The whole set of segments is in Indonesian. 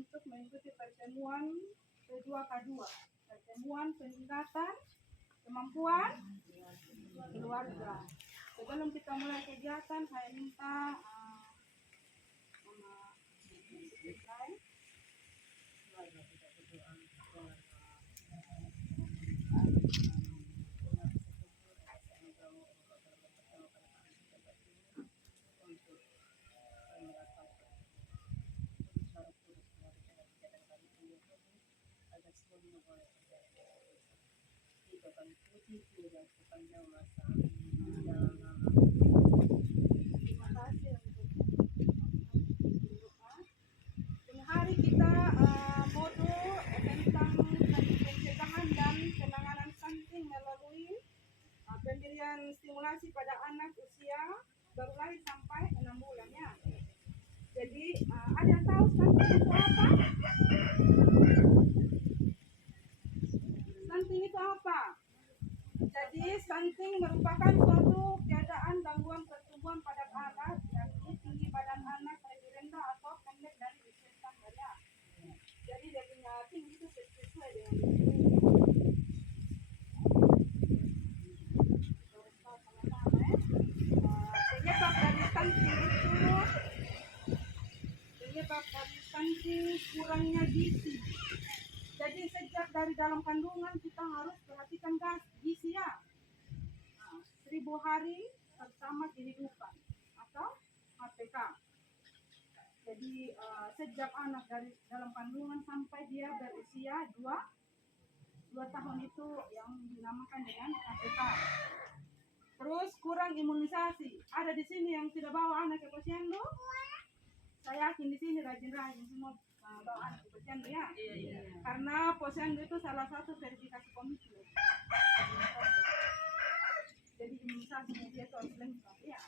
untuk mengikuti pertemuan P2K2, pertemuan peningkatan kemampuan keluarga. Sebelum kita mulai kegiatan, saya minta hari kita modul tentang pencegahan dan penanganan stunting melalui pemberian stimulasi pada anak usia baru lahir sampai 6 bulan ya. Jadi ada yang tahu stunting itu apa? Stunting itu apa? Jadi stunting merupakan suatu keadaan gangguan pertumbuhan pada anak yang tinggi badan anak lebih rendah atau pendek dari usia standar ya. Jadi dia punya tinggi itu sesuai dengan penyebab dari stunting kurangnya gizi. Jadi sejak dari dalam kandungan kita harus perhatikan gizi ya. 1000 hari pertama kehidupan atau HPK. Jadi sejak anak dari dalam kandungan sampai dia berusia 2 tahun itu yang dinamakan dengan HPK. Terus kurang imunisasi. Ada di sini yang tidak bawa anak ke posyandu? Saya yakin di sini rajin-rajin semua bawa anak ke posyandu ya. Karena posyandu itu salah satu verifikasi komisi. Jadi imunisasi dia itu harus lengkap ya.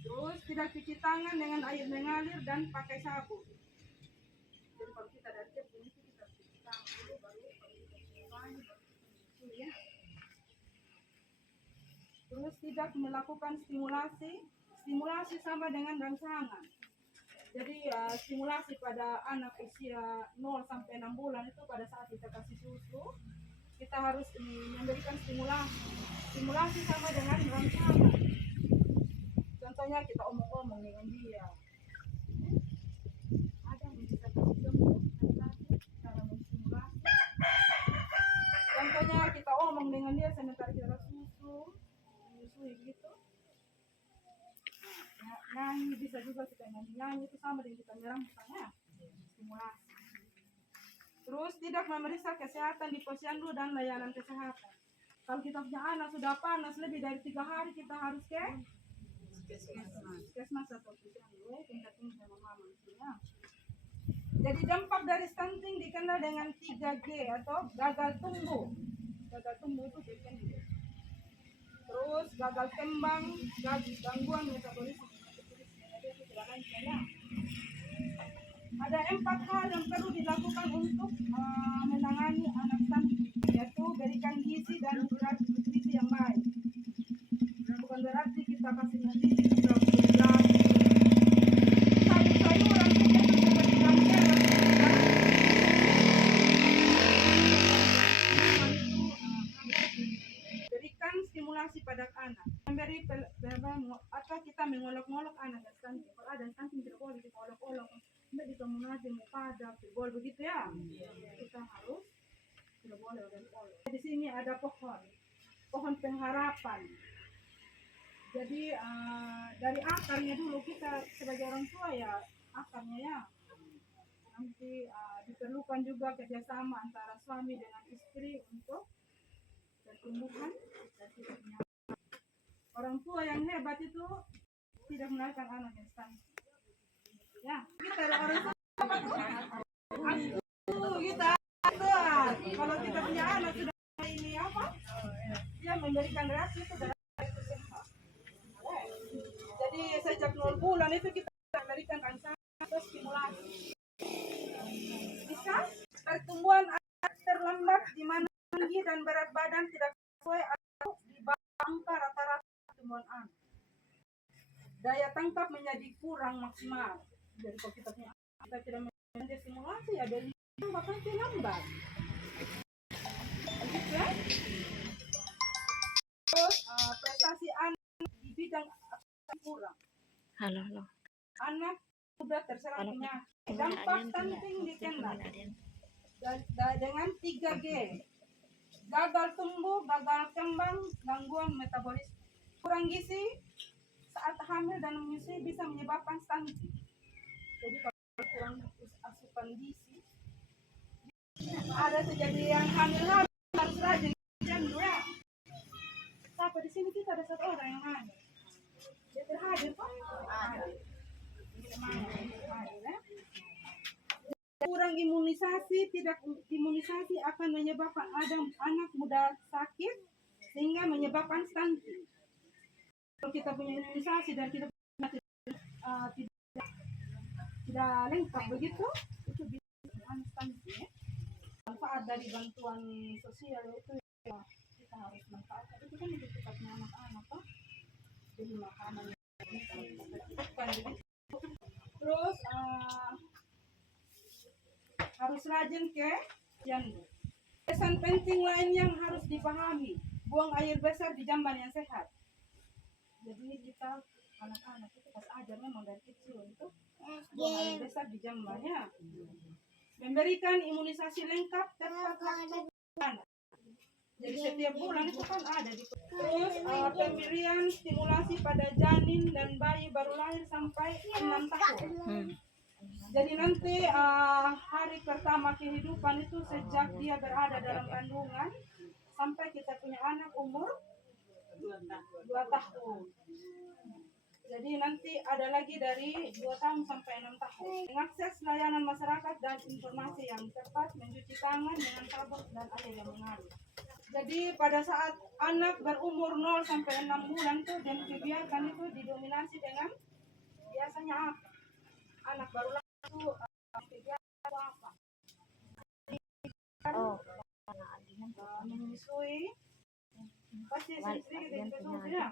Terus tidak cuci tangan dengan air mengalir dan pakai sabun. Jadi kalau kita dari kebun itu kita cuci tangan dulu baru ya. Terus tidak melakukan stimulasi sama dengan rangsangan. Jadi stimulasi pada anak usia 0 sampai 6 bulan itu pada saat kita kasih susu, kita harus memberikan stimulasi sama dengan rangsangan. Contohnya kita omong-omong dengan dia. Ada yang bisa kasih gemuk, cara menstimulasi. Contohnya kita omong dengan dia sementara kita kasih susu, menyusui gitu. Nyanyi bisa juga kita nyanyi itu sama dengan kita merangsang ya, stimulasi. Terus tidak memeriksa kesehatan di posyandu dan layanan kesehatan. Kalau kita punya anak sudah panas lebih dari 3 hari kita harus ke puskesmas atau posyandu tingkat tinggi sama mama ya. Jadi dampak dari stunting dikenal dengan 3G atau gagal tumbuh. Gagal tumbuh itu bikin. Terus gagal kembang, gangguan metabolisme. Ada 4 hal yang perlu dilakukan untuk menangani anak stunting, yaitu berikan gizi dan nutrisi yang baik. Bukan berarti kita kasih nutrisi kita bilang sayur-sayuran berikan stimulasi pada anak, memberi atau kita mengolok-olok anak dan stunting. Kalau ada stunting tidak boleh kita olok-olok, tidak bisa mengaji mau pada boleh begitu ya. Kita harus tidak boleh olok-olok. Di sini ada pohon pengharapan. Jadi dari akarnya dulu kita sebagai orang tua ya akarnya ya. Nanti diperlukan juga kerjasama antara suami dengan istri untuk pertumbuhan dan hidupnya. Orang tua yang hebat itu tidak melahirkan anak yang stunting. Ya, kita ada orang tua kita kalau kita punya anak sudah ini apa? Dia memberikan reaksi itu dari jadi sejak 0 bulan itu kita memberikan rangsangan atau stimulasi. Bisa pertumbuhan anak terlambat di mana tinggi dan berat badan tidak sesuai atau di bawah angka rata-rata pertumbuhan anak. Daya tangkap menjadi kurang maksimal. Jadi kalau kita punya kita tidak menjadi simulasi ya dari bahkan lambat gitu ya. Terus prestasi anak di bidang kurang. Halo. Anak sudah terserang penyakit. Dampak stunting dikenal dengan 3G. Gagal tumbuh, gagal kembang, gangguan metabolisme. Kurang gizi saat hamil dan menyusui bisa menyebabkan stunting. Jadi kalau kurang asupan gizi, ada kejadian hamil harus rajin jam 2. Sampai di sini kita ada 1 orang yang hamil. Dia terhadir kok. Kurang imunisasi, tidak imunisasi akan menyebabkan ada anak muda sakit sehingga menyebabkan stunting. Kalau kita punya imunisasi dan kita tidak lengkap begitu, itu bisa menyebabkan stunting. Ya. Manfaat dari bantuan sosial itu ya, kita harus manfaatkan. Itu kan untuk dekatnya anak-anak toh. Jadi makanan terus harus rajin ke yang pesan penting lain yang harus dipahami, buang air besar di jamban yang sehat. Jadi kita anak-anak itu pas ajar memang dari kecil untuk buang air besar di jambannya, memberikan imunisasi lengkap tepat waktu anak. Jadi setiap bulan itu kan ada di terus pemberian stimulasi pada janin dan bayi baru lahir sampai 6 tahun. Jadi nanti hari pertama kehidupan itu sejak dia berada dalam kandungan sampai kita punya anak umur 2 tahun. Jadi nanti ada lagi dari 2 tahun sampai 6 tahun. Mengakses layanan masyarakat dan informasi yang tepat, mencuci tangan dengan sabun dan air yang mengalir. Jadi pada saat anak berumur 0 sampai 6 bulan tuh dan kebiarkan itu didominasi dengan biasanya apa? Anak baru lahir itu kegiatan apa? Menyusui, pasti sedikit ya.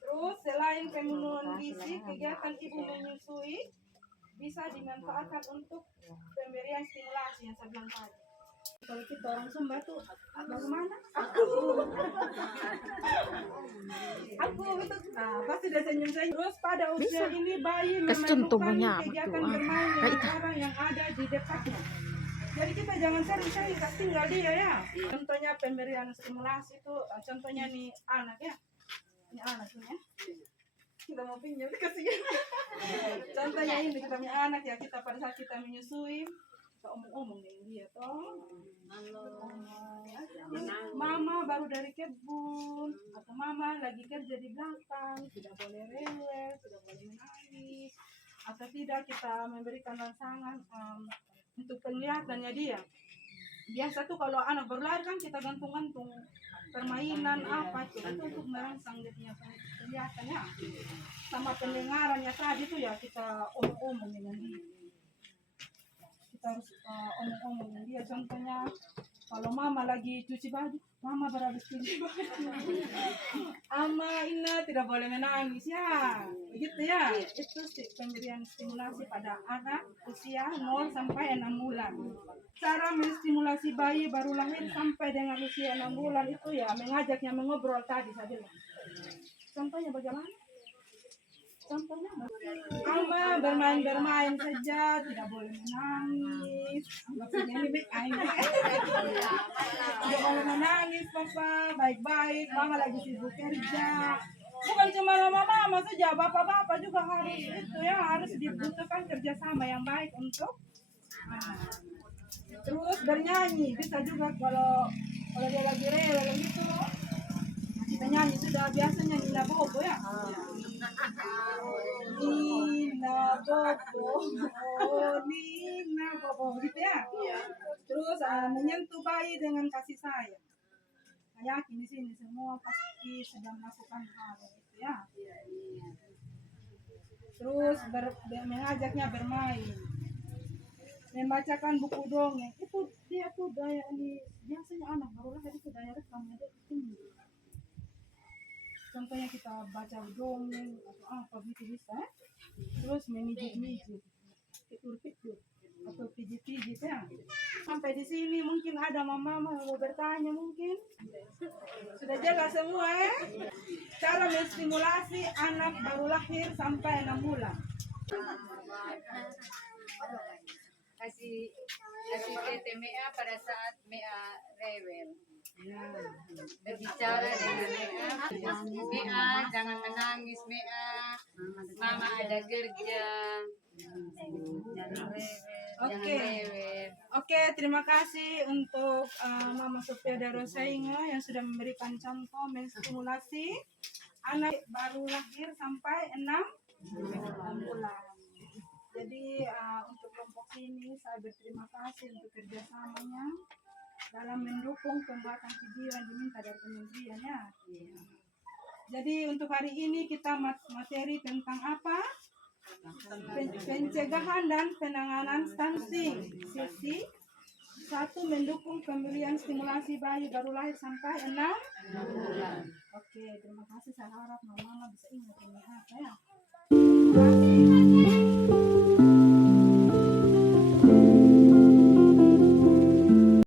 Terus selain pemenuhan gizi, kegiatan ibu menyusui bisa dimanfaatkan untuk pemberian stimulasi yang saya bilang tadi. Kalau kita orang Sumba tuh bagaimana? Aku betul. Pasti dia senyum-senyum. Terus pada usia ini bayi memerlukan kegiatan bermain dengan orang yang ada di dekatnya. Jadi kita jangan sering-sering tinggal dia ya. Contohnya pemberian stimulasi itu, contohnya nih anak ya. Ini anak ya. Kita mau pinjam kasihan. Contohnya ini kita punya anak ya, kita pada saat kita menyusui kita omong-omong dengan dia toh. Mama baru dari kebun atau mama lagi kerja di belakang, tidak boleh rewel, tidak boleh menangis, atau tidak kita memberikan rangsangan untuk penglihatannya dia. Biasa tuh kalau anak baru lahir kan kita gantung-gantung permainan apa itu untuk merangsang dia punya penglihatannya sama pendengarannya tadi tuh ya kita omong-omong dengan dia. Kita harus omong-omong dengan dia. Contohnya kalau mama lagi cuci baju, mama berhabis cuci baju. Ama Ina tidak boleh menangis ya, begitu ya. Itu pemberian stimulasi pada anak usia 0 sampai 6 bulan. Cara menstimulasi bayi baru lahir sampai dengan usia 6 bulan itu ya mengajaknya mengobrol tadi saya bilang. Contohnya bagaimana? Contohnya Ama bermain-bermain saja, tidak boleh menangis. Tidak boleh menangis, Papa. Baik-baik, Mama lagi sibuk kerja. Bukan cuma mama saja, bapak-bapak juga harus itu ya, harus dibutuhkan kerjasama yang baik untuk terus bernyanyi. Bisa juga kalau dia lagi rewel gitu, kita nyanyi sudah biasanya Nina Bobo ya. Nina Bobo gitu ya. Terus menyentuh bayi dengan kasih sayang. Saya yakin di sini semua pasti sedang melakukan hal itu ya. Terus mengajaknya bermain, membacakan buku dongeng. Itu dia tuh daya ini biasanya anak baru lahir itu daya rekamnya dia tinggi. Contohnya kita baca dongeng atau apa gitu bisa. Terus memijit-mijit. pikir-pikir atau pijit-pijit ya. Sampai di sini mungkin ada mama mau bertanya mungkin. Sudah jelas semua ya? Cara menstimulasi anak baru lahir sampai 6 bulan. Kasih tete Mea pada saat Mea rewel. Berbicara dengan Mea, jangan menangis Mea. Mama ada kerja. Jangan rewel. Oke, terima kasih untuk Mama Sophia Darosainga yang sudah memberikan contoh menstimulasi anak baru lahir sampai 6 bulan. Jadi untuk kelompok ini saya berterima kasih untuk kerjasamanya dalam mendukung pembuatan video yang diminta dari kementerian ya. Jadi untuk hari ini kita materi tentang apa? Pencegahan dan penanganan stunting. Sesi 1 mendukung pemberian stimulasi bayi baru lahir sampai 6 bulan. Oke, terima kasih. Saya harap mama bisa ingat ini apa ya.